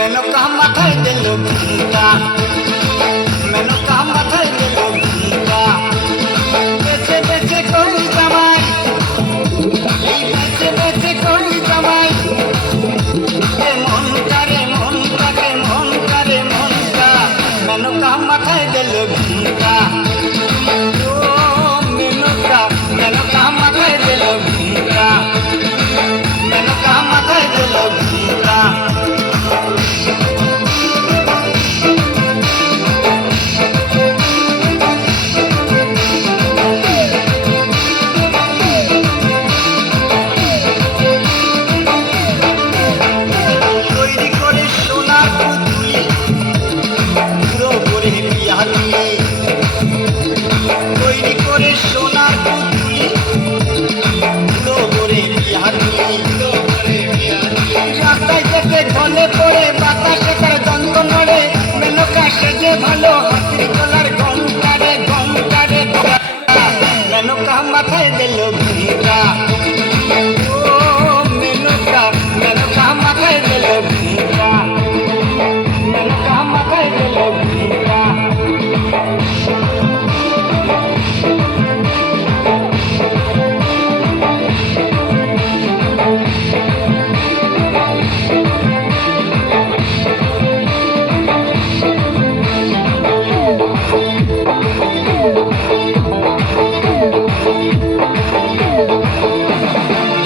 মেনকা মাথায় দিল ঘুমটা, মেনকা মাথায় দিল ঘুমটা। বেছে বেছে করি জামাই, এই বেছে বেছে করি জামাই। মনটা রে মনটা রে মনটা রে মনটা, মেনকা মাথায় দিল ঘুমটা। ও মেনকা, মেনকা মাথায় দিল ঘুমটা, মেনকা মাথায় দিল ঘুমটা। ঢলে পড়ে বাতাসে তার দন্ত নড়ে, মেনকা সেজে ভালো হাতির গলার ঘন্টা রে ঘন্টা রে। মেনকা মাথায় দিল ঘুমটা, ও মেনকা, মেনকা মাথায় দিল ঘুমটা, মেনকা মাথায় দিল ঘুমটা।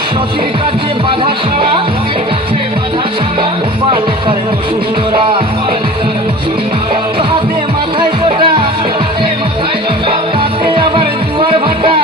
শশীর কাছে বাধা সারা, পালে তার সুন্দরা, হাতে মাথায় গোটা, তাতে আবার দুয়ার ভাটা।